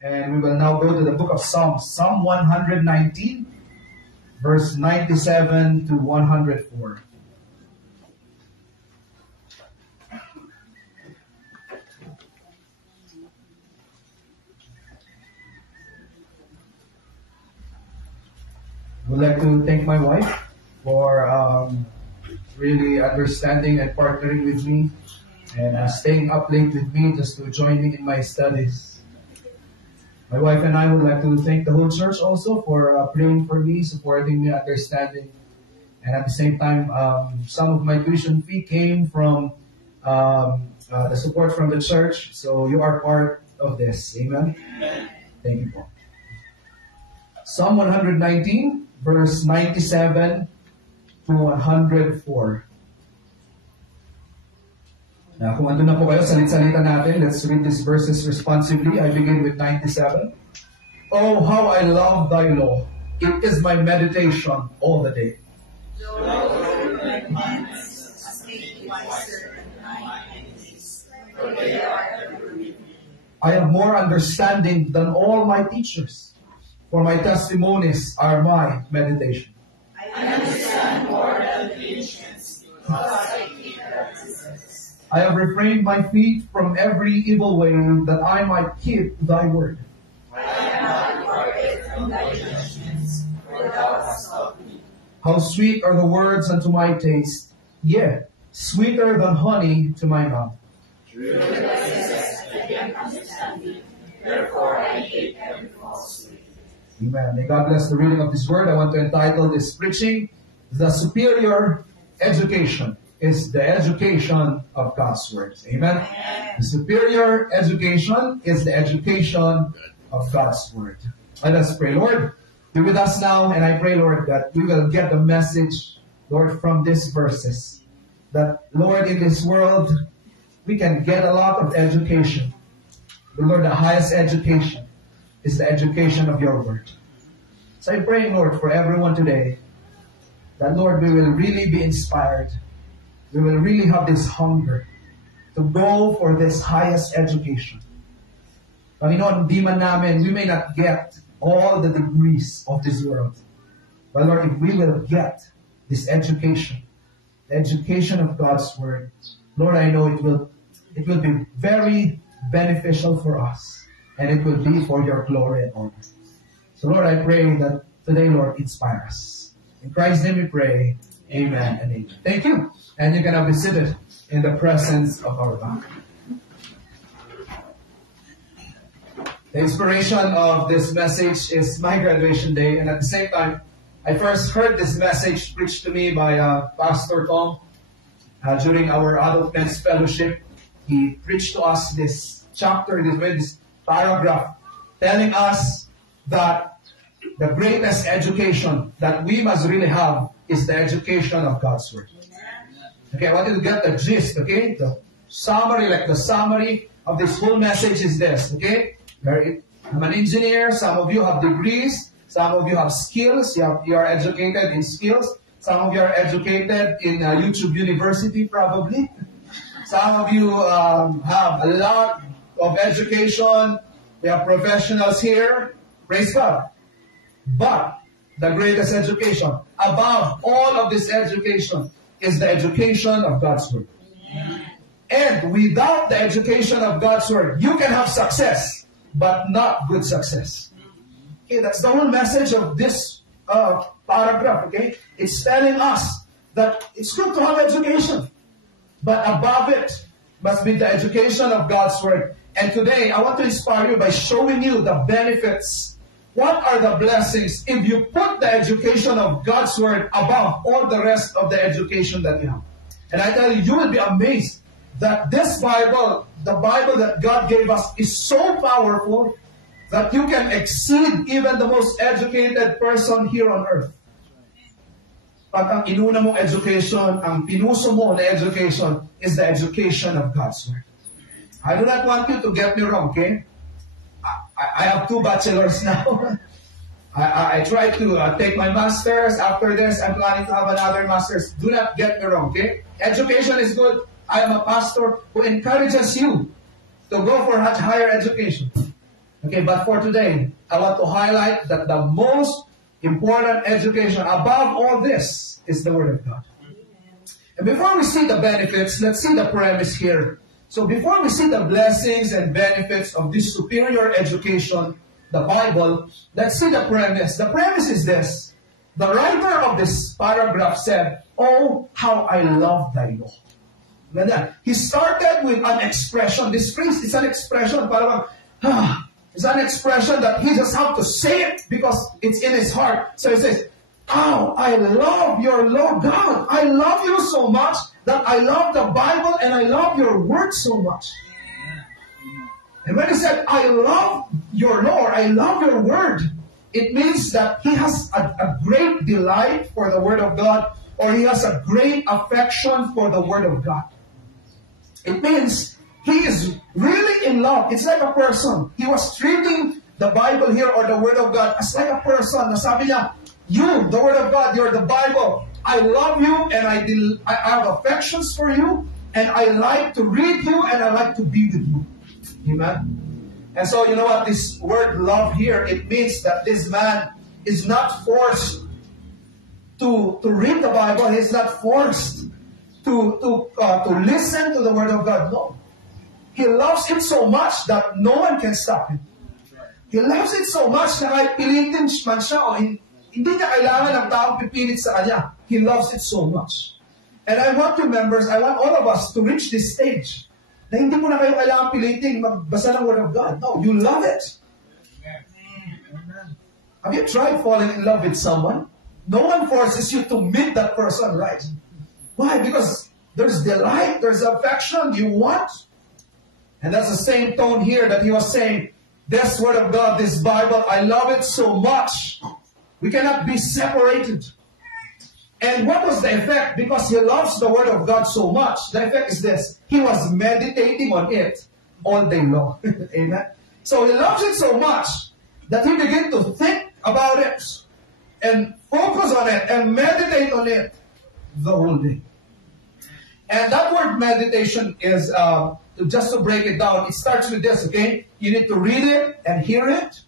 And we will now go to the book of Psalms, Psalm 119, verse 97 to 104. I would like to thank my wife for really understanding and partnering with me and staying up late with me just to join me in my studies. My wife and I would like to thank the whole church also for praying for me, supporting me, understanding. And at the same time, some of my tuition fee came from the support from the church. So you are part of this. Amen? Thank you, Paul. Psalm 119, verse 97 to 104. Now, kung ando na po kayo, salit-salita natin. Let's read these verses responsively. I begin with 97. Oh, how I love thy law. It is my meditation all the day. I have more understanding than all my teachers, for my testimonies are my meditation. I understand more than the ancients, because I keep their precepts. I have refrained my feet from every evil way, that I might keep thy word. I am not departed from thy judgments, for thou hast taught me. How sweet are the words unto my taste, yea, sweeter than honey to my mouth. Through the blessings I can understand thee, therefore I hate every falsehood. Amen. May God bless the reading of this word. I want to entitle this preaching, The Superior Education is the Education of God's Word. Amen. The superior education is the education of God's Word. Let us pray. Lord, be with us now, and I pray, Lord, that we will get the message, Lord, from these verses. That, Lord, in this world, we can get a lot of education. But, Lord, the highest education is the education of your Word. So I pray, Lord, for everyone today, that, Lord, we will really be inspired. We will really have this hunger to go for this highest education. Panginoon, di man namin, we may not get all the degrees of this world. But Lord, if we will get this education, the education of God's Word, Lord, I know it will be very beneficial for us. And it will be for your glory and honor. So Lord, I pray that today, Lord, inspire us. In Christ's name we pray. Amen and amen. Thank you. And you can now be seated in the presence of our God. The inspiration of this message is my graduation day. And at the same time, I first heard this message preached to me by Pastor Tom during our Adult Men's Fellowship. He preached to us this chapter, this paragraph, telling us that the greatest education that we must really have is the education of God's Word. Okay, I want you to get the gist, okay? The summary of this whole message is this, okay? I'm an engineer. Some of you have degrees. Some of you have skills. You are educated in skills. Some of you are educated in YouTube University, probably. Some of you have a lot of education. We have professionals here. Praise God. But the greatest education, above all of this education, is the education of God's Word. And without the education of God's Word, you can have success, but not good success. Okay, that's the whole message of this paragraph, okay? It's telling us that it's good to have education, but above it must be the education of God's Word. And today, I want to inspire you by showing you the benefits. What are the blessings if you put the education of God's Word above all the rest of the education that you have? And I tell you, you will be amazed that this Bible, the Bible that God gave us, is so powerful that you can exceed even the most educated person here on earth. Pag ang inuna mong education, ang pinuso mo na education is the education of God's Word. I do not want you to get me wrong, okay? I have 2 bachelors now. I try to take my master's. After this, I'm planning to have another master's. Do not get me wrong, okay? Education is good. I am a pastor who encourages you to go for much higher education. Okay, but for today, I want to highlight that the most important education above all this is the Word of God. And before we see the benefits, let's see the premise here. So before we see the blessings and benefits of this superior education, the Bible, let's see the premise. The premise is this. The writer of this paragraph said, "Oh, how I love thy law." He started with an expression. This phrase is an expression. It's an expression that he just have to say it because it's in his heart. So he says, "Oh, I love your law, God. I love you so much that I love the Bible and I love your word so much." And when he said, "I love your law," I love your word, it means that he has a great delight for the word of God, or he has a great affection for the word of God. It means he is really in love. It's like a person. He was treating the Bible here or the Word of God as like a person. Nasabi niya, "You, the Word of God, you're the Bible. I love you and I have affections for you and I like to read you and I like to be with you." Amen. And so you know what this word love here, it means that this man is not forced to read the Bible. He's not forced to listen to the Word of God. No. He loves it so much that no one can stop him. He loves it so much na kahit pilitin man siya o hindi niya kailangan ng taong pipilit sa kanya. He loves it so much. And I want you members, I want all of us to reach this stage na hindi mo na kayo kailangan pilitin magbasa ng Word of God. No, you love it. Have you tried falling in love with someone? No one forces you to meet that person, right? Why? Because there's delight, there's affection you want. And that's the same tone here that he was saying, this Word of God, this Bible, I love it so much. We cannot be separated. And what was the effect? Because he loves the Word of God so much, the effect is this. He was meditating on it all day long. Amen? So he loves it so much that he began to think about it and focus on it and meditate on it the whole day. And that word meditation is, just to break it down, it starts with this, okay? You need to read it and hear it.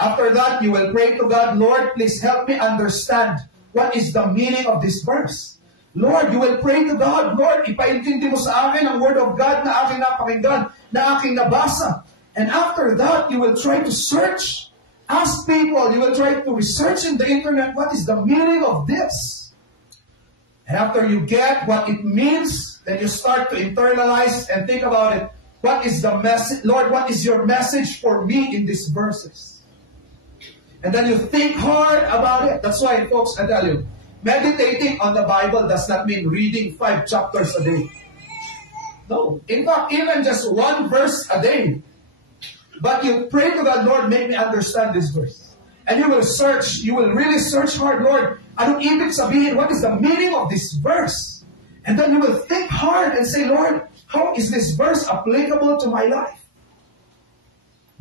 After that, you will pray to God, "Lord, please help me understand what is the meaning of this verse." Lord, you will pray to God, "Lord, ipaintindi mo sa akin ang Word of God na aking napakinggan, na aking nabasa." And after that, you will try to search. Ask people, you will try to research in the internet, what is the meaning of this? And after you get what it means, then you start to internalize and think about it. What is the message? Lord, what is your message for me in these verses? And then you think hard about it. That's why, folks, I tell you, meditating on the Bible does not mean reading 5 chapters a day. No. In fact, even just 1 verse a day. But you pray to God, "Lord, make me understand this verse." And you will search, you will really search hard, "Lord, anong ibig sabihin? What is the meaning of this verse?" And then you will think hard and say, "Lord, how is this verse applicable to my life?"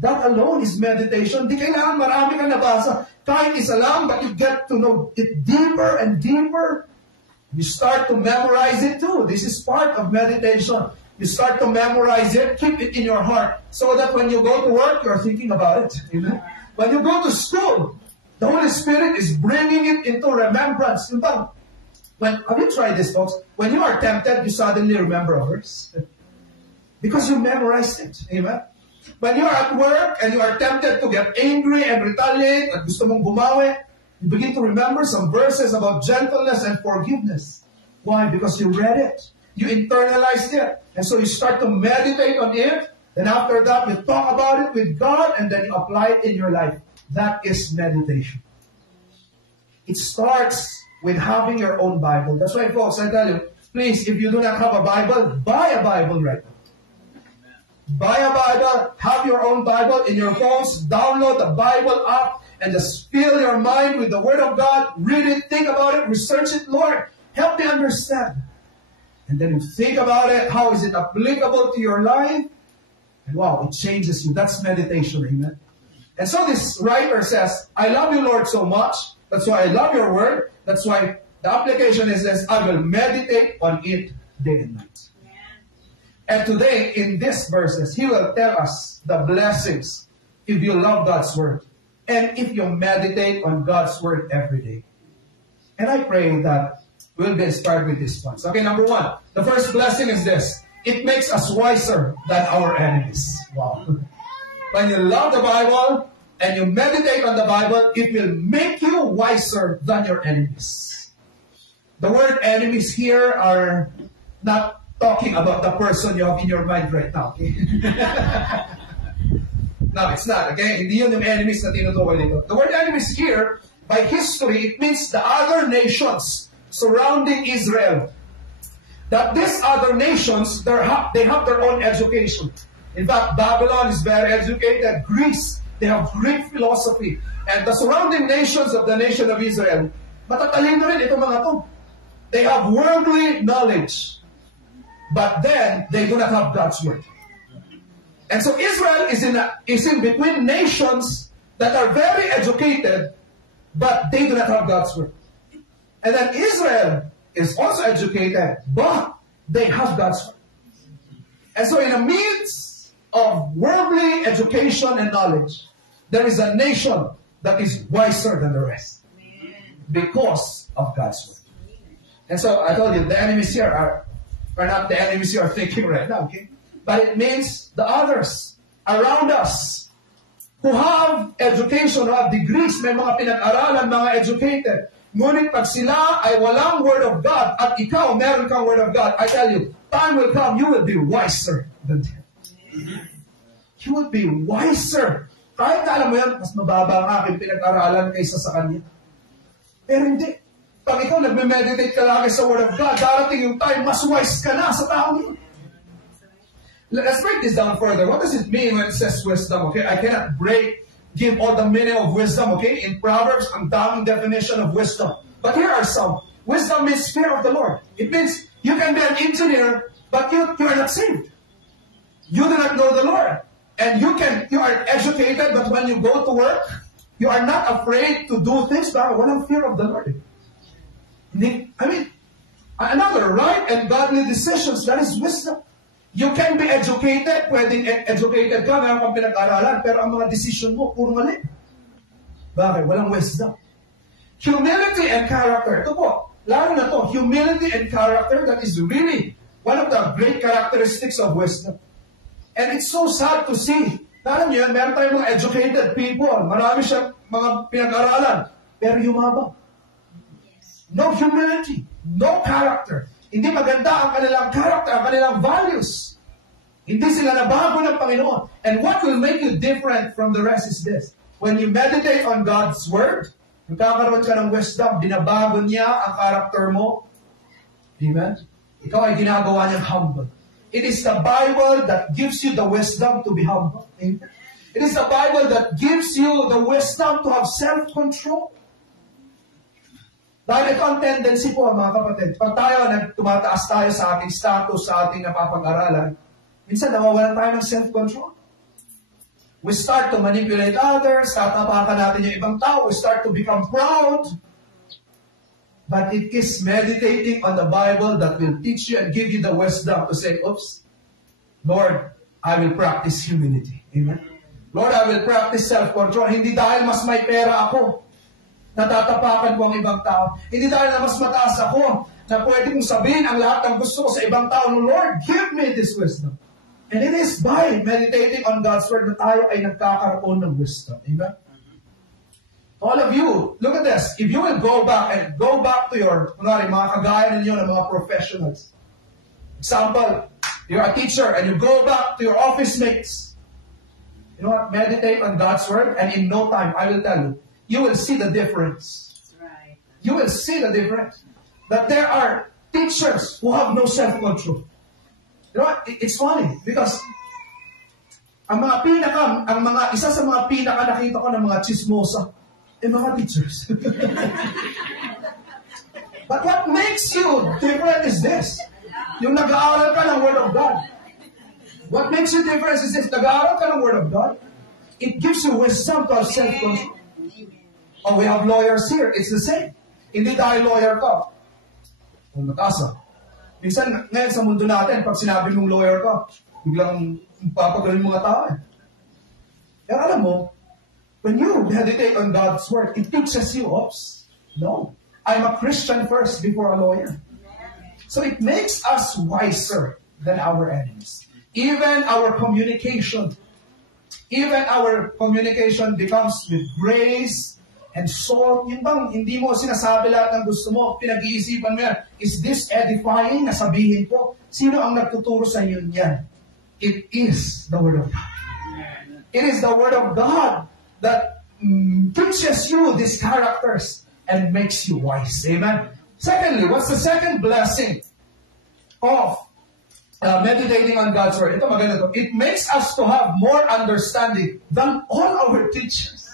That alone is meditation. Di kailangan marami kang nabasa. Kahit isa lang, but you get to know it deeper and deeper. You start to memorize it too. This is part of meditation. You start to memorize it, keep it in your heart, so that when you go to work, you're thinking about it. Amen? When you go to school, the Holy Spirit is bringing it into remembrance. Have you tried this, folks? When you are tempted, you suddenly remember a verse. Because you memorized it. Amen? When you are at work and you are tempted to get angry and retaliate at gusto mong bumawi, you begin to remember some verses about gentleness and forgiveness. Why? Because you read it. You internalized it. And so you start to meditate on it. And after that, you talk about it with God and then you apply it in your life. That is meditation. It starts with having your own Bible. That's why, folks, I tell you, please, if you do not have a Bible, buy a Bible right now. Buy a Bible, have your own Bible in your phones, download the Bible app, and just fill your mind with the Word of God. Read it, think about it, research it. Lord, help me understand. And then you think about it. How is it applicable to your life? And wow, it changes you. That's meditation, amen? And so this writer says, I love you, Lord, so much. That's why I love your word. That's why the application is this, I will meditate on it day and night. And today, in these verses, he will tell us the blessings. if you love God's Word and if you meditate on God's Word every day. And I pray that we'll get started with this one. Okay, number one. The first blessing is this. It makes us wiser than our enemies. Wow. When you love the Bible and you meditate on the Bible, it will make you wiser than your enemies. The word enemies here are not talking about the person you have in your mind right now. Okay? No, it's not. Okay? Hindi yun yung enemies na tinutukoy nito. The word enemies here, by history, it means the other nations surrounding Israel. That these other nations, they have their own education. In fact, Babylon is very educated. Greece, they have Greek philosophy. And the surrounding nations of the nation of Israel, matatalino rin itong mga to. They have worldly knowledge. But then, they do not have God's Word. And so Israel is in between nations that are very educated, but they do not have God's Word. And then Israel is also educated, but they have God's Word. And so in the midst of worldly education and knowledge, there is a nation that is wiser than the rest because of God's Word. And so I told you, the enemies here are not the enemies you are thinking right now, okay? But it means the others around us who have education, who have degrees, may mga pinag-aralan, mga educated. Ngunit pag sila ay walang Word of God at ikaw meron kang Word of God, I tell you, time will come, you will be wiser than them. You will be wiser. Kahit alam mo yan, mas mababa ang aking pinag-aralan kaysa sa kanya. Pero hindi. Pag ikaw nagme-meditate ka lagi sa Word of God, darating yung time, mas wise ka na sa tao yun. Let's break this down further. What does it mean when it says wisdom? Okay, I cannot give all the meaning of wisdom. Okay, in Proverbs, ang daming definition of wisdom. But here are some. Wisdom means fear of the Lord. It means you can be an engineer, but you are not saved. You do not know the Lord, and you are educated, but when you go to work, you are not afraid to do things. But walang fear of the Lord. I mean, another right and godly decisions. That is wisdom. You can be educated, pwedeng educated ka, meron kang pinag-aralan, pero ang mga decision mo, puro mali. Bakit? Walang wisdom. Humility and character. Ito po, lalo na to, humility and character, that is really one of the great characteristics of wisdom. And it's so sad to see. Alam niyo, meron tayong mga educated people, marami siyang mga pinag-aralan, pero yumabang. No humility, no character. Hindi maganda ang kanilang character, ang kanilang values. Hindi sila nabago ng Panginoon. And what will make you different from the rest is this. When you meditate on God's Word, nagkakaroon ka ng wisdom, binabago niya ang character mo. Amen? Ikaw ay ginagawa niyang humble. It is the Bible that gives you the wisdom to be humble. Amen? It is the Bible that gives you the wisdom to have self-control. Dahil ito ang tendency po, mga kapatid. Pag tayo, tumataas tayo sa ating status, sa ating napapag-aralan, minsan nawawalan tayo ng self-control. We start to manipulate others, tatapakan natin yung ibang tao, we start to become proud. But it is meditating on the Bible that will teach you and give you the wisdom to say, oops, Lord, I will practice humility. Amen? Lord, I will practice self-control. Hindi dahil mas may pera ako, natatapakan ko ang ibang tao. Hindi dahil na mas mataas ako, na pwede kong sabihin ang lahat ng gusto ko sa ibang tao. No, Lord, give me this wisdom. And it is by meditating on God's Word na tayo ay nagkakaroon ng wisdom. Amen? All of you, look at this. If you will go back to your, mga kagaya ninyo ng mga professionals. Example, you're a teacher and you go back to your office mates. You know what? Meditate on God's Word and in no time, I will tell you, you will see the difference. Right. You will see the difference. That there are teachers who have no self-control. You know what? It's funny because isa sa mga pinaka nakita ko ng mga chismosa, mga teachers. But what makes you different is this. Yung nag-aaral ka ng Word of God. What makes you different is this. Nag-aaral ka ng Word of God. It gives you wisdom to have self-control. Oh, we have lawyers here. It's the same. Hindi dahil lawyer ka. Kung matasa. Minsan, ngayon sa mundo natin, pag sinabi mong lawyer ka, biglang papagaling mga tao. Eh, alam mo, when you meditate on God's Word, it teaches you, oops, no, I'm a Christian first before a lawyer. So it makes us wiser than our enemies. Even our communication becomes with grace and soul. Yun bang, hindi mo sinasabi lahat ng gusto mo, pinag-iisipan mo yan, is this edifying na sabihin ko? Sino ang nagtuturo sa inyo yan? It is the Word of God. It is the Word of God that teaches you these characters and makes you wise. Amen? Secondly, what's the second blessing of meditating on God's Word? Ito maganda to. It makes us to have more understanding than all our teachers.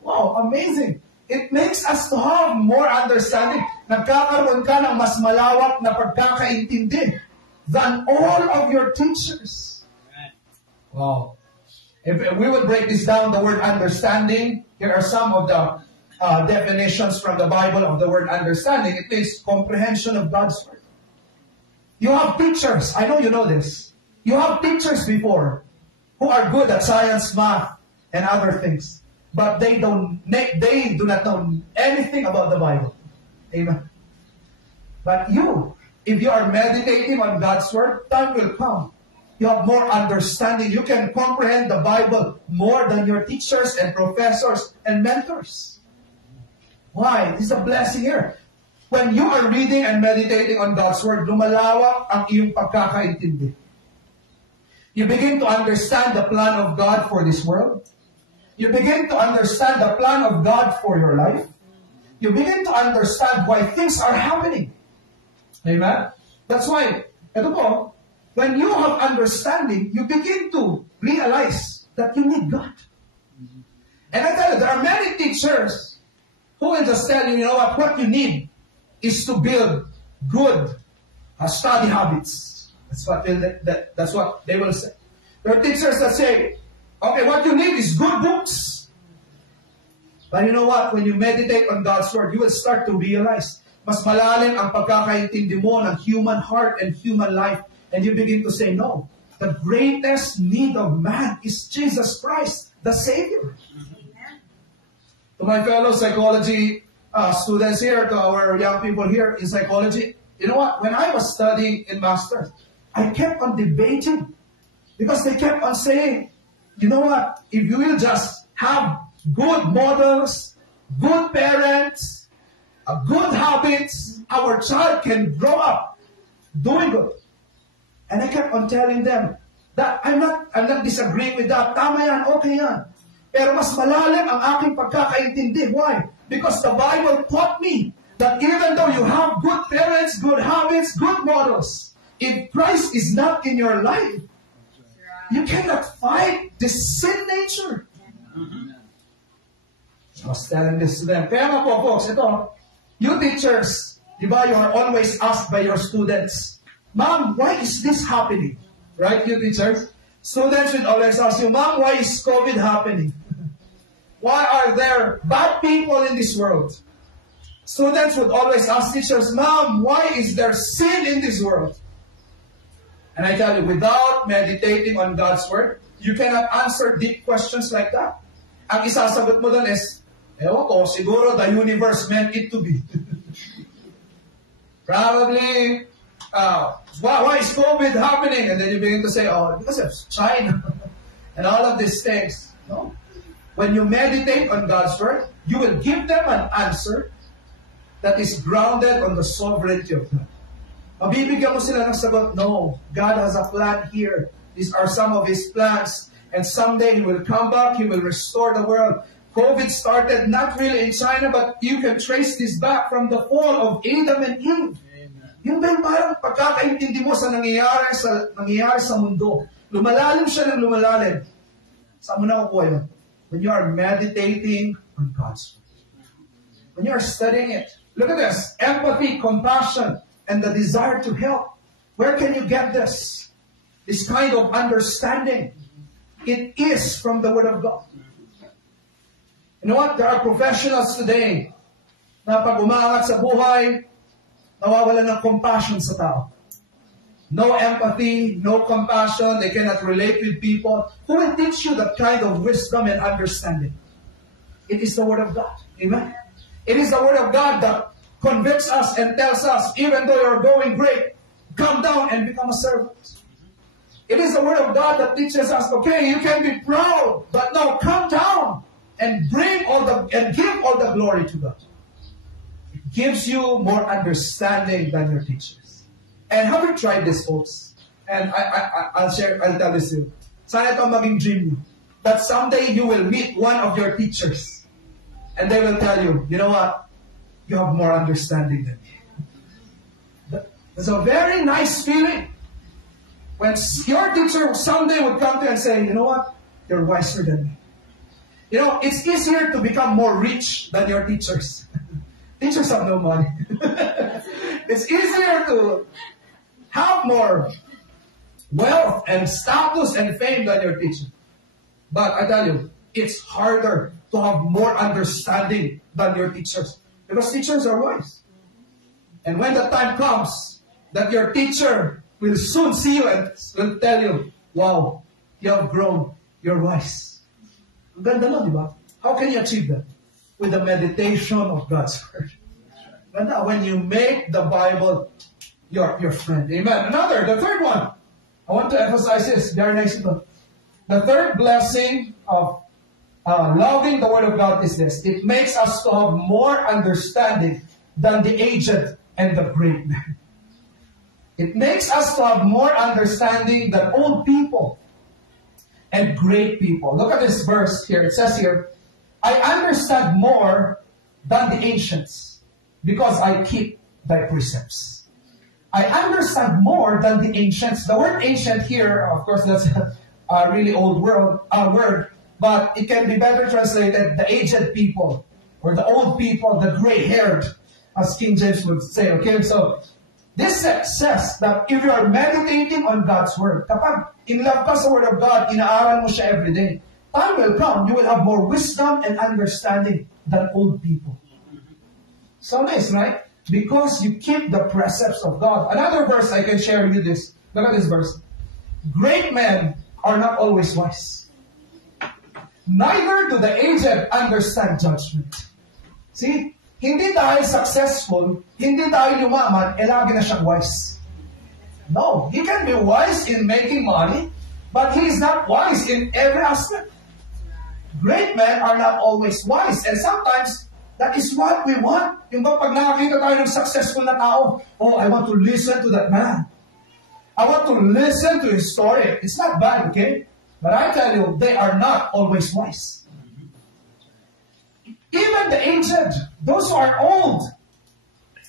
Wow, amazing. It makes us to have more understanding. Nagkakaroon ka ng mas malawak na pagkakaintindi than all of your teachers. Wow. If we will break this down, the word understanding, here are some of the definitions from the Bible of the word understanding. It means comprehension of God's Word. You have teachers, I know you know this. You have teachers before who are good at science, math, and other things. But they do not know anything about the Bible. Amen. But you, if you are meditating on God's Word, time will come. You have more understanding. You can comprehend the Bible more than your teachers and professors and mentors. Why? This is a blessing here. When you are reading and meditating on God's Word, lumalawak ang iyong pagkakaintindi. You begin to understand the plan of God for this world. You begin to understand the plan of God for your life. You begin to understand why things are happening. Amen? That's why, ito po, when you have understanding, you begin to realize that you need God. And I tell you, there are many teachers who will just tell you, you know what you need is to build good study habits. That's what they will say. There are teachers that say, okay, what you need is good books. But you know what? When you meditate on God's Word, you will start to realize mas malalim ang pagkakaintindi mo ng human heart and human life. And you begin to say, no, the greatest need of man is Jesus Christ, the Savior. To my fellow psychology students here, to our young people here in psychology, you know what? When I was studying in Masters, I kept on debating because they kept on saying, you know what? If you will just have good models, good parents, good habits, our child can grow up doing good. And I kept on telling them that I'm not disagreeing with that. Tama yan, okay yan. Pero mas malalim ang aking pagkakaintindi. Why? Because the Bible taught me that even though you have good parents, good habits, good models, if Christ is not in your life, you cannot fight this sin nature. I was telling this to them. Kaya nga po, folks, ito, you teachers, di ba, you are always asked by your students, Mom, why is this happening? Right, you teachers? Students would always ask you, Mom, why is COVID happening? Why are there bad people in this world? Students would always ask teachers, Mom, why is there sin in this world? And I tell you, without meditating on God's Word, you cannot answer deep questions like that. Ang isasagot mo doon is, ewan ko, siguro the universe meant it to be. Probably, why is COVID happening? And then you begin to say, oh, because of China and all of these things. No. When you meditate on God's Word, you will give them an answer that is grounded on the sovereignty of God. Mabibigyan mo sila ng sagot, no, God has a plan here. These are some of His plans. And someday He will come back, He will restore the world. COVID started not really in China, but you can trace this back from the fall of Adam and Eve. Yun ba yung parang pagkakaintindi mo sa nangyayari sa mundo? Lumalalim siya ng lumalalim. Saan mo nakukuha yun? When you are meditating on God's Word. When you are studying it. Look at this. Empathy, compassion, and the desire to help. Where can you get this? This kind of understanding. It is from the Word of God. You know what? There are professionals today na pag umaangat sa buhay, nawawalan ng compassion sa tao. no empathy, no compassion, they cannot relate with people. Who will teach you that kind of wisdom and understanding? It is the Word of God. Amen? It is the Word of God that convicts us and tells us, even though you're going great, come down and become a servant. It is the Word of God that teaches us, okay, you can be proud, but no, come down and give all the glory to God. It gives you more understanding than your teachers. And have you tried this, folks? And I'll tell this to you. Sana ito maging dream niyo. That someday you will meet one of your teachers. And they will tell you, you know what? You have more understanding than me. It's a very nice feeling. When your teacher someday would come to you and say, you know what? You're wiser than me. You know, it's easier to become more rich than your teachers. Teachers have no money. It's easier to have more wealth and status and fame than your teacher. But I tell you, it's harder to have more understanding than your teachers. Because teachers are wise. And when the time comes that your teacher will soon see you and will tell you, wow, you have grown, you're wise. Ang ganda no, di ba? How can you achieve that? With the meditation of God's Word. Ganda, when you make the Bible your friend. Amen. The third one. I want to emphasize this. Very nice. The third blessing of loving the Word of God is this. It makes us to have more understanding than the aged and the great man. It makes us to have more understanding than old people and great people. Look at this verse here. It says here, I understand more than the ancients because I keep thy precepts. I understand more than the ancients. The word ancient here, of course, that's a really old word, but it can be better translated the aged people or the old people, the gray-haired, as King James would say. Okay, so this says that if you are meditating on God's Word, kapag in love ka sa Word of God, inaaral mo siya every day, time will come, you will have more wisdom and understanding than old people. So nice, right? Because you keep the precepts of God. Another verse I can share with you this. Look at this verse. Great men are not always wise. Neither do the aged understand judgment. See? Hindi dahil successful, hindi dahil yumaman, lagi na siyang wise. No, he can be wise in making money, but he is not wise in every aspect. Great men are not always wise, and sometimes that is what we want. Yung ba pag nakakita tayo ng successful na tao, oh, I want to listen to that man. I want to listen to his story. It's not bad, okay? But I tell you, they are not always wise. Even the aged, those who are old,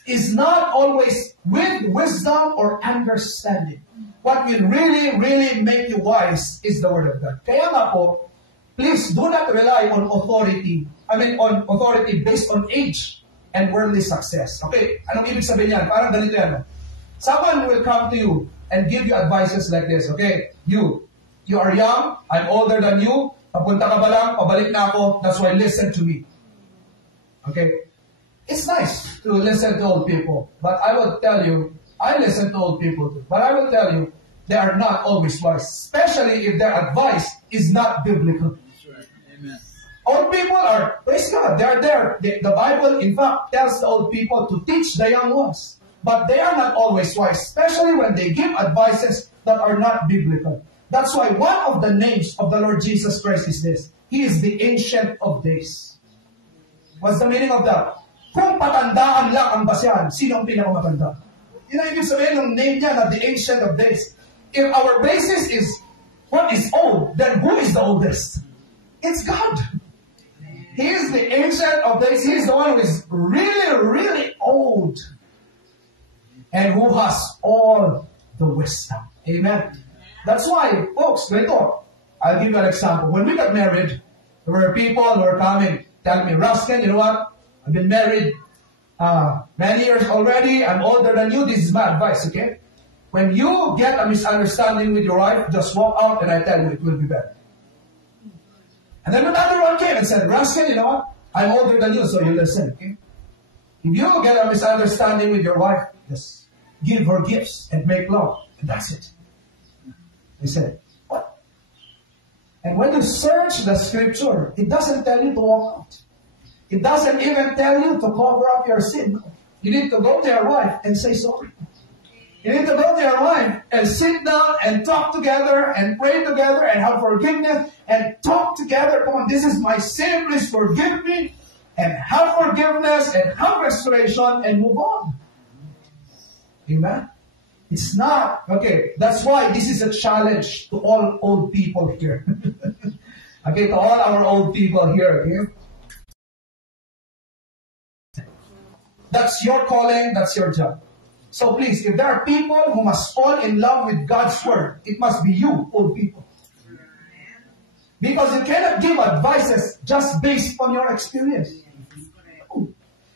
is not always with wisdom or understanding. What will really, really make you wise is the Word of God. Kaya nga po, please do not rely on authority. On authority based on age and worldly success. Okay, anong ibig sabihin yan? Parang ganito yan. Someone will come to you and give you advices like this. Okay, you are young, I'm older than you, papunta ka ba lang, pabalik na ako, that's why listen to me. Okay? It's nice to listen to old people. But I will tell you, I listen to old people too. But I will tell you, they are not always wise. Especially if their advice is not biblical. That's right. Amen. Old people are, praise God, they are there. The Bible, in fact, tells the old people to teach the young ones. But they are not always wise. Especially when they give advices that are not biblical. That's why one of the names of the Lord Jesus Christ is this. He is the Ancient of Days. What's the meaning of that? Kung patandaan lang ang basehan, sino ang pinakamatanda? Yun ang ibig sabihin ng name niya na the Ancient of Days. If our basis is what is old, then who is the oldest? It's God. He is the Ancient of Days. He is the one who is really, really old. And who has all the wisdom. Amen. That's why, folks, ganito. I'll give you an example. When we got married, there were people who were coming, telling me, Ruskin, you know what? I've been married many years already. I'm older than you. This is my advice, okay? When you get a misunderstanding with your wife, just walk out and I tell you it will be better. And then another one came and said, Ruskin, you know what? I'm older than you, so you listen, okay? If you get a misunderstanding with your wife, just give her gifts and make love. And that's it. He said, what? And when you search the scripture, it doesn't tell you to walk out. It doesn't even tell you to cover up your sin. You need to go to your wife and say sorry. You need to go to your wife and sit down and talk together and pray together and have forgiveness and talk together. Come on, this is my sin. Please forgive me. And have forgiveness and have restoration and move on. Amen? It's not. Okay, that's why this is a challenge to all old people here. Okay, to all our old people here. Okay? That's your calling, that's your job. So please, if there are people who must fall in love with God's Word, it must be you, old people. Because you cannot give advices just based on your experience.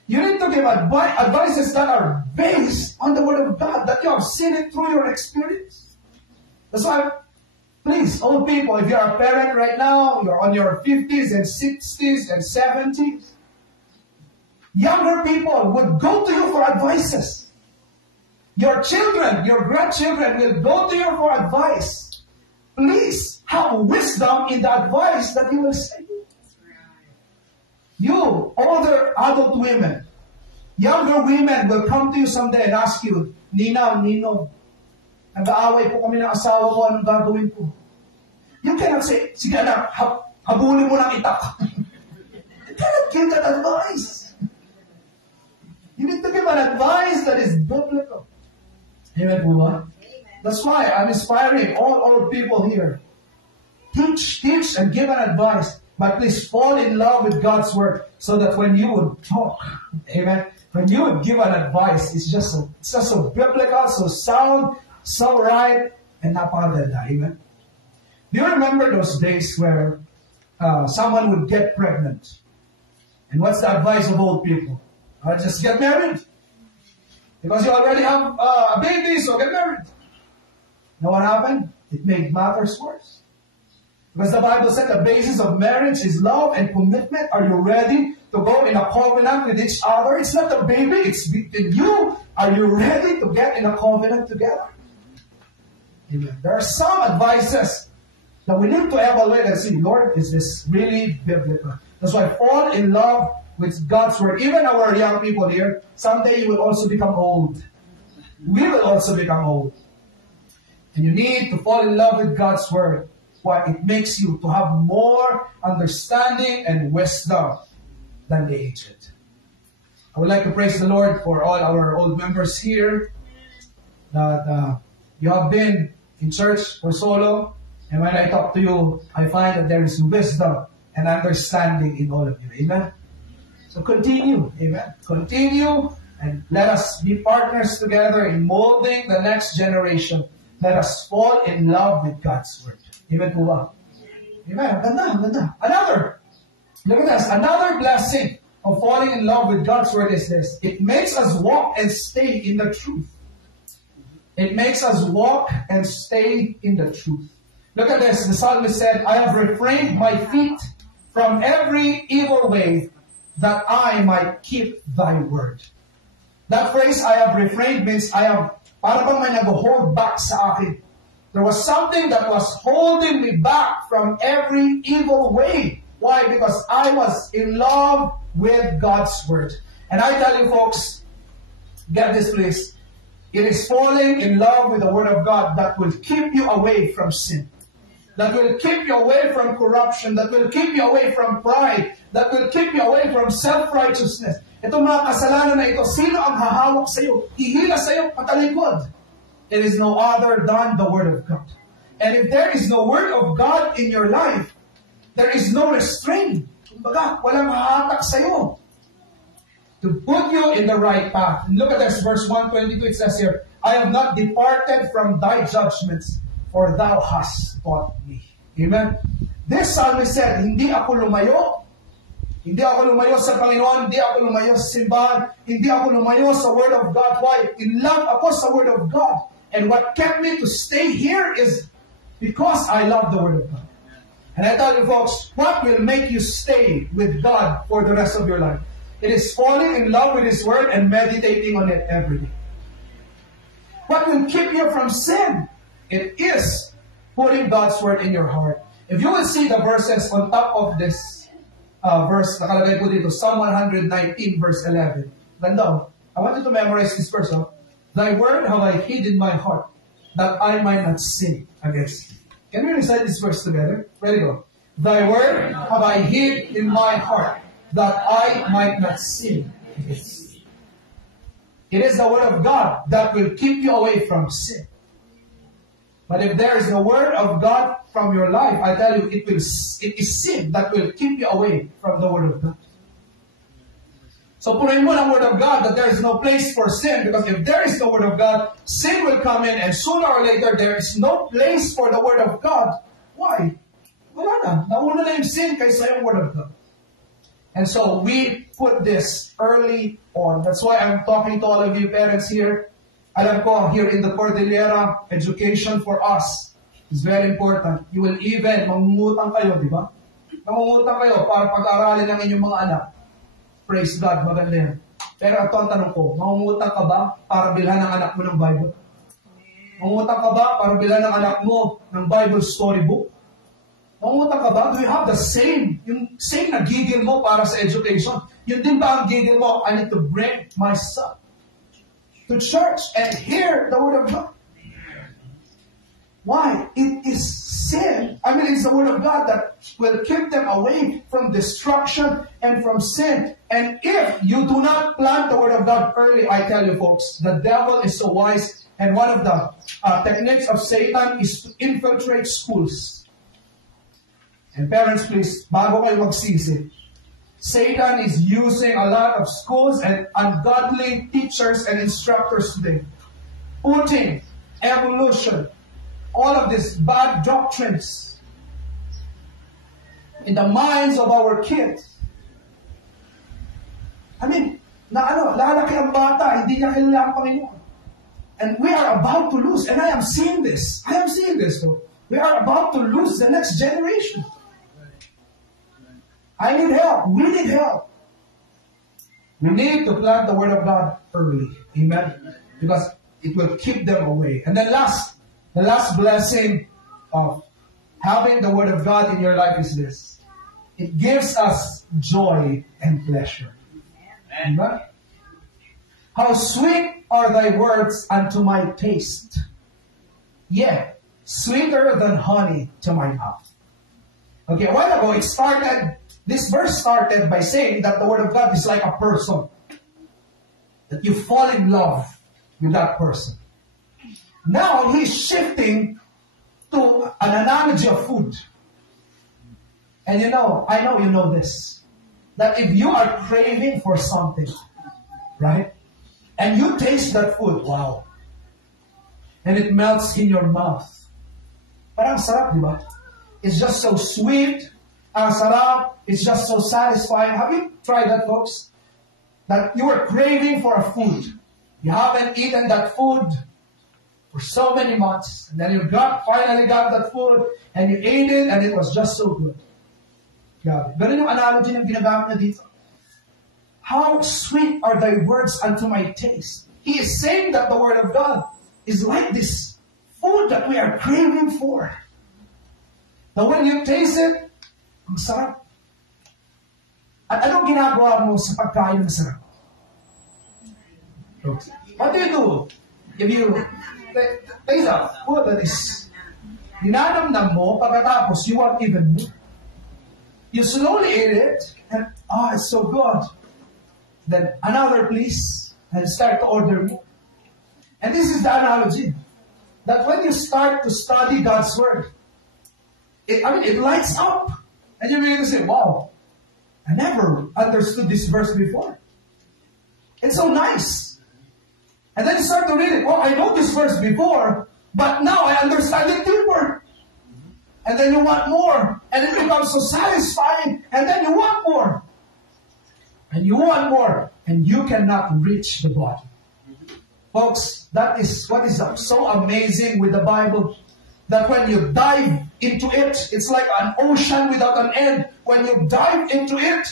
You need to give advices that are based on the Word of God, that you have seen it through your experience. That's why, please, old people, if you're a parent right now, you're on your 50s and 60s and 70s, younger people would go to you for advices. Your children, your grandchildren will go to you for advice. Please have wisdom in the advice that you will say. You, older adult women, younger women will come to you someday and ask you, Nina, Nino, nag-aaway po kami ng asawa ko, anong gagawin ko? You cannot say, sige anak, habulin mo ng itak. You cannot give that advice. You need to give an advice that is biblical. Amen, Puma? That's why I'm inspiring all old people here. Teach, and give an advice. But please fall in love with God's Word so that when you would talk, amen, when you would give an advice, it's just so biblical, so sound, so right, and napakaganda. Amen? Do you remember those days where someone would get pregnant? And what's the advice of old people? Just get married. Because you already have a baby, so get married. Know what happened? It made matters worse. Because the Bible said the basis of marriage is love and commitment. Are you ready to go in a covenant with each other? It's not a baby, it's between you. Are you ready to get in a covenant together? Amen. There are some advices that we need to evaluate and see, Lord, is this really biblical? That's why fall in love with God's Word. Even our young people here, someday you will also become old. We will also become old. And you need to fall in love with God's Word. Why? It makes you to have more understanding and wisdom than the aged. I would like to praise the Lord for all our old members here, that you have been in church for so long. And when I talk to you, I find that there is wisdom and understanding in all of you. Amen? So continue. Amen? Continue and let us be partners together in molding the next generation. Let us fall in love with God's Word. Amen po ba? Amen. Ganda. Another. Look at this. Another blessing of falling in love with God's Word is this. It makes us walk and stay in the truth. It makes us walk and stay in the truth. Look at this. The psalmist said, I have refrained my feet from every evil way that I might keep thy word. That phrase, I have refrained, means I have, para bang may nag-hold back sa akin. There was something that was holding me back from every evil way. Why? Because I was in love with God's Word. And I tell you folks, get this please. It is falling in love with the Word of God that will keep you away from sin. That will keep you away from corruption. That will keep you away from pride. That will keep you away from self-righteousness. Itong mga kasalanan na ito, sino ang hahawak sa iyo? Ihila sa iyo patalikod. It is no other than the Word of God. And if there is no Word of God in your life, there is no restraint. Kumbaga, walang hahatak sa iyo to put you in the right path. And look at this, verse 122, it says here, I have not departed from thy judgments, for thou hast taught me. Amen? This psalmist said, hindi ako lumayo. Hindi ako lumayo sa Panginoon. Hindi ako lumayo sa simbahan. Hindi ako lumayo sa Word of God. Why? In love ako sa Word of God. And what kept me to stay here is because I love the Word of God. And I tell you folks, what will make you stay with God for the rest of your life? It is falling in love with His Word and meditating on it every day. What will keep you from sin? It is putting God's word in your heart. If you will see the verses on top of this verse, nakalagay po dito, Psalm 119 verse 11. Ganda. I want you to memorize this verse. Thy word have I hid in my heart, that I might not sin against thee. Can we recite this verse together? Ready, go. Thy word have I hid in my heart, that I might not sin against thee. It is the word of God that will keep you away from sin. But if there is the word of God from your life, I tell you, it is sin that will keep you away from the word of God. So punuin mo ng word of God that there is no place for sin, because if there is no word of God, sin will come in, and sooner or later there is no place for the word of God. Why? Wala na. Nauna na yung sin kaysa yung word of God. And so we put this early on. That's why I'm talking to all of you parents here. Alam ko, here in the Cordillera, education for us is very important. You will even, mangungutang kayo, di ba? Mangungutang kayo para pag-aralin ng inyong mga anak. Praise God, maganda yan. Pero ito ang tanong ko, mangungutang ka ba para bilhan ng anak mo ng Bible? Mangungutang ka ba para bilhan ng anak mo ng Bible storybook? Mangungutang ka ba? Do you have the same, yung same na gigil mo para sa education? Yun din ba ang gigil mo? I need to bring my son to church and hear the word of God. Why? It is sin. I mean, it's the word of God that will keep them away from destruction and from sin. And if you do not plant the word of God early, I tell you folks, the devil is so wise. And one of the techniques of Satan is to infiltrate schools. And parents, please, bago kayo magsisi, Satan is using a lot of schools and ungodly teachers and instructors today, putting evolution, all of these bad doctrines in the minds of our kids. I mean, lalaki ang bata, hindi niya kilala ang Panginoon. And we are about to lose, and I am seeing this. Though. We are about to lose the next generation. I need help. We need help. We need to plant the word of God early. Amen? Because it will keep them away. And then the last blessing of having the word of God in your life is this. It gives us joy and pleasure. Amen? How sweet are thy words unto my taste. Yeah, sweeter than honey to my mouth. Okay, a while ago, this verse started by saying that the word of God is like a person. That you fall in love with that person. Now, he's shifting to an analogy of food. And I know you know this. That if you are craving for something, right? And you taste that food, wow. And it melts in your mouth. Parang sarap, di ba? It's just so sweet. Ang sarap. It's just so satisfying. Have you tried that, folks? That you were craving for a food. You haven't eaten that food for so many months. And then you finally got that food, and you ate it, and it was just so good. Grabe. Ganun yung analogy ng ginagamit na dito. How sweet are thy words unto my taste. He is saying that the word of God is like this food that we are craving for. Now when you taste it, ang sarap. At anong ginagawa mo sa pagkain ng sarap? What do you do? If you taste a food that is dinanamnam mo, pagkatapos you want even more. You slowly eat it, and it's so good. Then another please, and start to order more. And this is the analogy. That when you start to study God's Word, it lights up. And you begin to say, wow, I never understood this verse before. It's so nice. And then you start to read it. Oh, I know this verse before, but now I understand it deeper. And then you want more. And it becomes so satisfying. And then you want more. And you want more. And you cannot reach the bottom. Folks, that is what is so amazing with the Bible. That when you dive into it, it's like an ocean without an end. When you dive into it,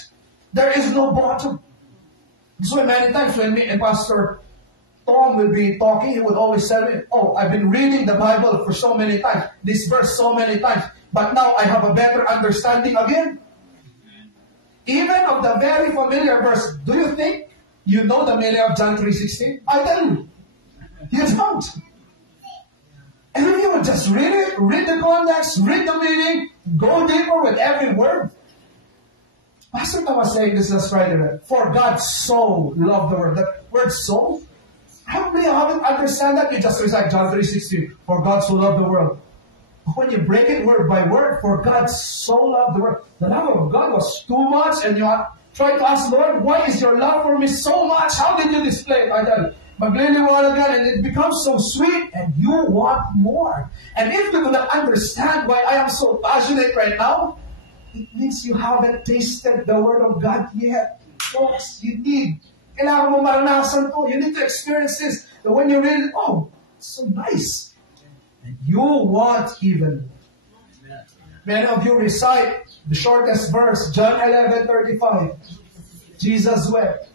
there is no bottom. So many times when me and Pastor Tom will be talking, he would always tell me, oh, I've been reading the Bible for so many times, this verse so many times, but now I have a better understanding again. Even of the very familiar verse, do you think you know the meaning of John 3:16? I tell you, you don't. And if you would just read it, read the context, read the meaning, go deeper with every word. Pastor Tom was saying this last Friday, for God so loved the world. That word so, probably you haven't understand that. You just recite John 3:16, for God so loved the world. But when you break it word by word, for God so loved the world. The love of God was too much, and you try to ask, Lord, why is your love for me so much? How did you display it? I tell you, magliliwanag yan, and it becomes so sweet, and you want more. And if you do not understand why I am so passionate right now, it means you haven't tasted the Word of God yet. Folks, you need. Kailangan mo maranasan to. You need to experience this. That when you read it, oh, it's so nice. And you want even more. Many of you recite the shortest verse, John 11:35. Jesus wept.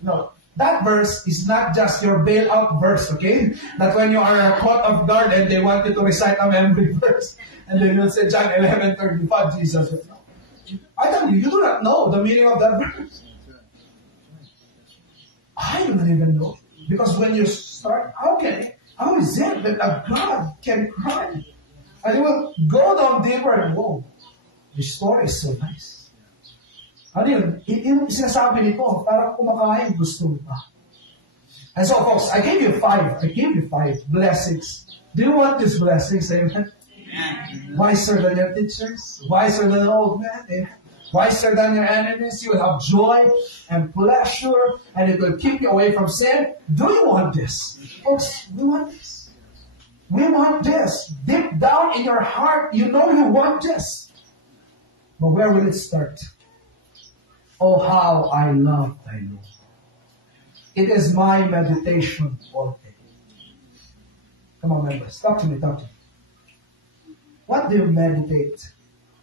No, that verse is not just your bailout verse, okay? That when you are caught off guard and they want you to recite a memory verse, and then you'll say John 11:35, Jesus wept. No. I tell you, you do not know the meaning of that verse. I don't even know. Because when you start, how is it that a God can cry? And you will go down deeper and, whoa, the story is so nice. Ano yun? Yung sinasabi nito, parang kumakain, gusto mo pa. And so, folks, I gave you five blessings. Do you want these blessings? Amen? Wiser than your teachers, wiser than an old man, amen? Wiser than your enemies. You will have joy and pleasure, and it will keep you away from sin. Do you want this? Folks, we want this. We want this. Deep down in your heart, you know you want this. But where will it start? Oh, how I love thy law. It is my meditation all day. Come on, members. Talk to me. What do you meditate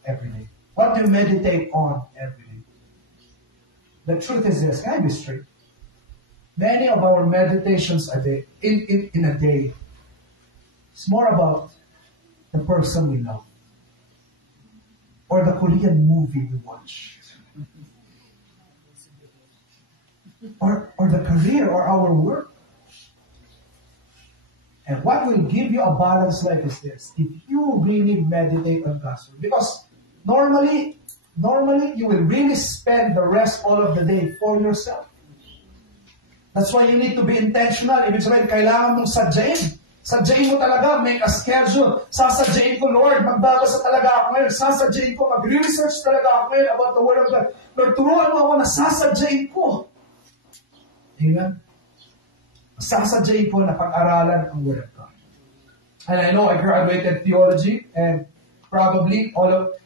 every day? What do you meditate on every day? The truth is this. Can I be straight? Many of our meditations a day, in a day, it's more about the person we love. Or the Korean movie we watch. Or the career or our work. And what will give you a balanced life is this. If you really meditate on God's word. Because normally you will really spend the rest all of the day for yourself. That's why you need to be intentional. Ibig sabihin, kailangan mong sadyain. Sadyain mo talaga, make a schedule. Sasadyain ko, Lord, magbabasa talaga ako ngayon. Sasadyain ko, mag-research talaga ako ngayon about the Word of God. Lord, turuan mo ako na sasadyain ko. Amen? Sasadyain ko na pag-aralan ang Word of God. And I know I graduated theology, and probably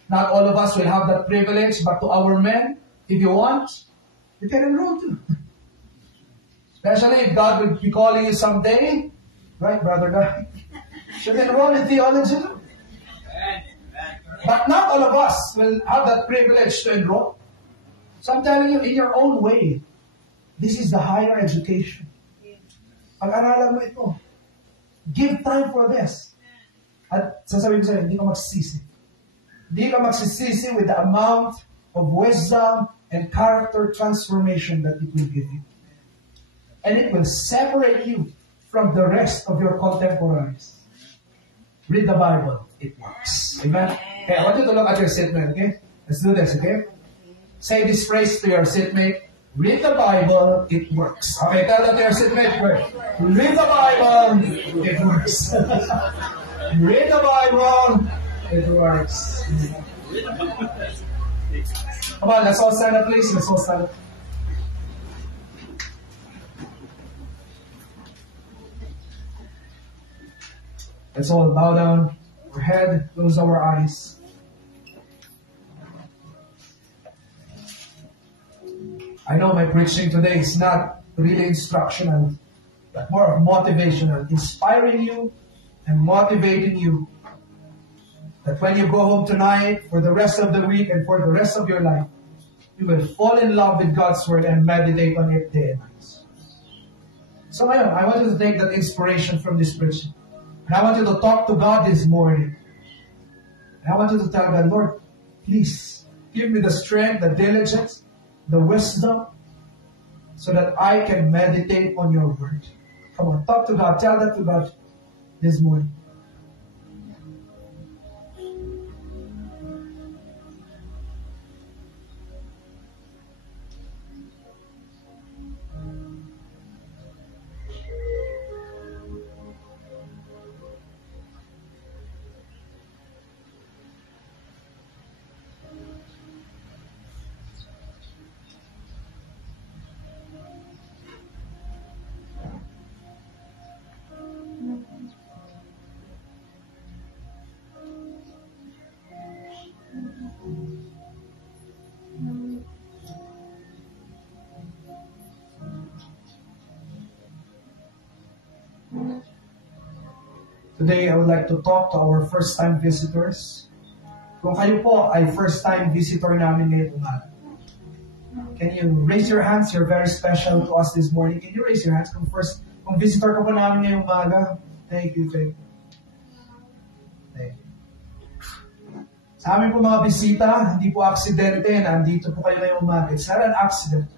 not all of us will have that privilege, but to our men, if you want, you can enroll too. Especially if God will be calling you someday, right, Brother Guy? Should enroll in theology too. But not all of us will have that privilege to enroll. So I'm telling you, in your own way, this is the higher education. Pag-aralan mo ito. Give time for this. At sasabihin ko sa'yo, hindi ka magsisisi. Hindi ka magsisisi with the amount of wisdom and character transformation that it will give you. And it will separate you from the rest of your contemporaries. Read the Bible. It works. Amen? Okay, I want you to look at your seatmate, okay? Let's do this, okay? Say this phrase to your seatmate. Read the Bible, it works. Okay, tell that to your seatmate. Read the Bible, it works. Read the Bible, it works. Come on, let's all stand up, please. Let's all stand up. Let's all bow down our head, close our eyes. I know my preaching today is not really instructional, but more motivational, inspiring you and motivating you that when you go home tonight, for the rest of the week and for the rest of your life, you will fall in love with God's Word and meditate on it day and night. So ngayon, I want you to take that inspiration from this preaching. And I want you to talk to God this morning. And I want you to tell God, Lord, please, give me the strength, the diligence, the wisdom, so that I can meditate on your word. Come on, talk to God. Tell that to God this morning. Today, I would like to talk to our first-time visitors. Kung kayo po ay first-time visitor namin ngayong umaga, can you raise your hands? You're very special to us this morning. Can you raise your hands? Kung visitor ka po namin ngayong umaga, thank you. Thank you. Sa amin po mga bisita, hindi po aksidente na andito po kayo ngayong umaga. It's not an accident.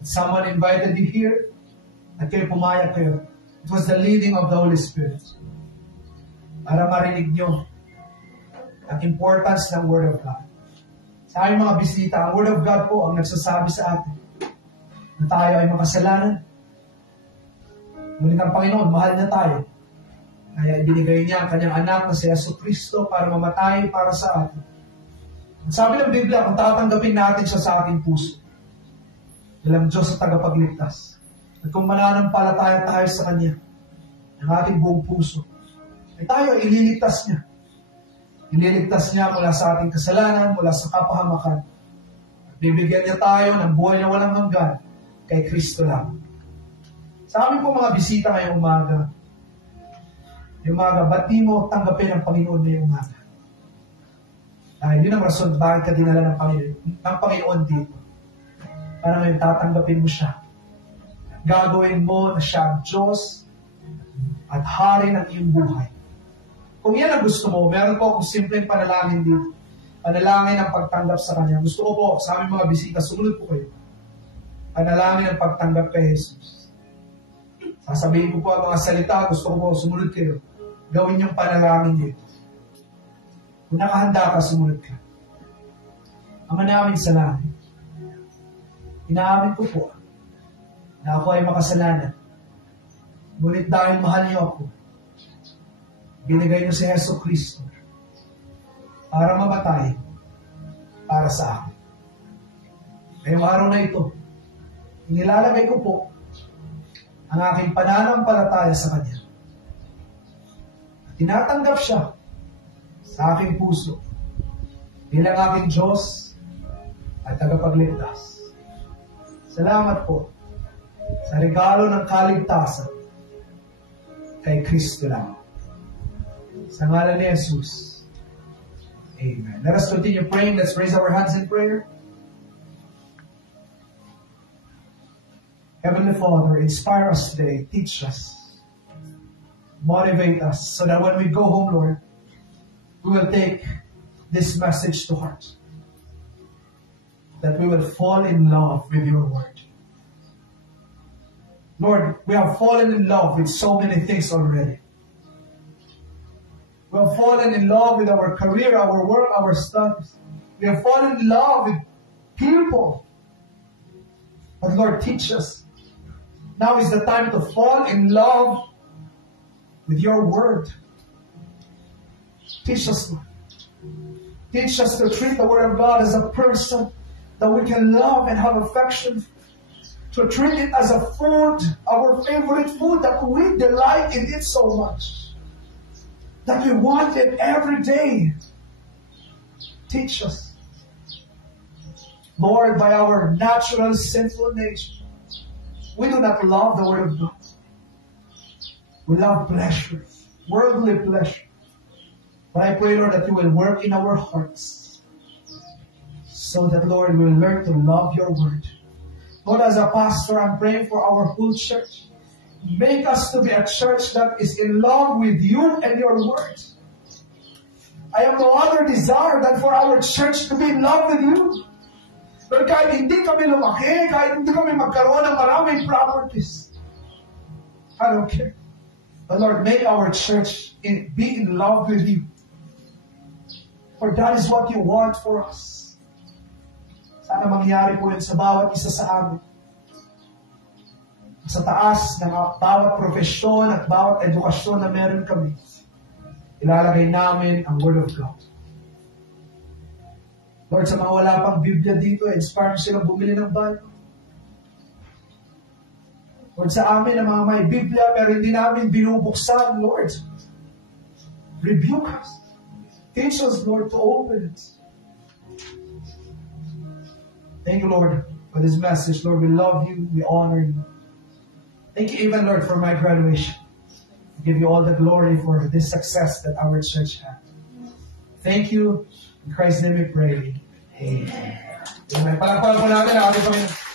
Someone invited you here at kayo pumayag kayo. It was the leading of the Holy Spirit. Para marinig nyo ang importance ng Word of God. Sa aming mga bisita, ang Word of God po ang nagsasabi sa atin na tayo ay makasalanan. Ngunit ang Panginoon, mahal na tayo. Kaya ibinigay niya ang kanyang anak na si Jesucristo para mamatay para sa atin. Ang sabi ng Biblia, kung tatanggapin natin siya sa ating puso, dalang Diyos sa tagapagligtas. At kung mananampalataya tayo sa Kanya, ng ating buong puso, ay tayo ay ililigtas niya. Ililigtas niya mula sa ating kasalanan, mula sa kapahamakan. At bibigyan niya tayo ng buhay na walang hanggan kay Kristo lang. Sa amin po mga bisita ngayong umaga, ba't di mo tanggapin ang Panginoon ngayong umaga? Dahil yun ang rason bakit ka dinala ng Panginoon dito. Para ngayon tatanggapin mo siya. Gagawin mo na siya ang Diyos at hari ng iyong buhay. Kung yan ang gusto mo, meron po akong simpleng panalangin dito. Panalangin ng pagtanggap sa Kanya. Gusto ko po, sa aming mga bisita, sumunod po kayo. Panalangin ng pagtanggap kay Jesus. Sasabihin ko po ang mga salita, gusto ko po, sumunod kayo. Gawin yung panalangin dito. Kung nakahanda ka, sumunod ka. Ama namin sa langit, inaamin ko po na ako ay makasalanan. Ngunit dahil mahal niyo ako, binigay niyo si Jesucristo para mamatay para sa akin. Ngayong araw na ito, inilalagay ko po ang aking pananampalataya sa Kanya. At tinatanggap siya sa aking puso bilang aking Diyos at tagapagligtas. Salamat po sa regalo ng kaligtasan kay Kristo lang. Sa ngalan ni Jesus. Amen. Let us continue praying. Let's raise our hands in prayer. Heavenly Father, inspire us today. Teach us. Motivate us so that when we go home, Lord, we will take this message to heart. That we will fall in love with your word. Lord, we have fallen in love with so many things already. We have fallen in love with our career, our work, our studies. We have fallen in love with people. But Lord, teach us. Now is the time to fall in love with your word. Teach us, Lord. Teach us to treat the word of God as a person that we can love and have affection. To treat it as a food, our favorite food, that we delight in it so much. That we want it every day. Teach us. Lord, by our natural sinful nature, we do not love the Word of God. We love pleasure, worldly pleasure. But I pray, Lord, that you will work in our hearts so that, Lord, we will learn to love your Word. Lord, as a pastor, I'm praying for our whole church. make us to be a church that is in love with you and your word. I have no other desire than for our church to be in love with you. Lord, kahit hindi kami lumaki, kahit hindi kami magkaroon ng maraming properties, I don't care. But Lord, make our church be in love with you. For that is what you want for us. Sana mangyari po yun sa bawat isa sa amin. Sa taas ng bawat profesyon at bawat edukasyon na meron kami, ilalagay namin ang Word of God. Lord, sa mga wala pang Biblia dito, inspire silang bumili ng Bible. Lord, sa amin na mga may Biblia pero hindi namin binubuksan, Lord, rebuke us. Teach us, Lord, to open it. Thank you, Lord, for this message. Lord, we love you. We honor you. Thank you even, Lord, for my graduation. I give you all the glory for this success that our church had. Thank you. In Christ's name we pray. Amen. Palakpakan po natin ang ating Panginoon.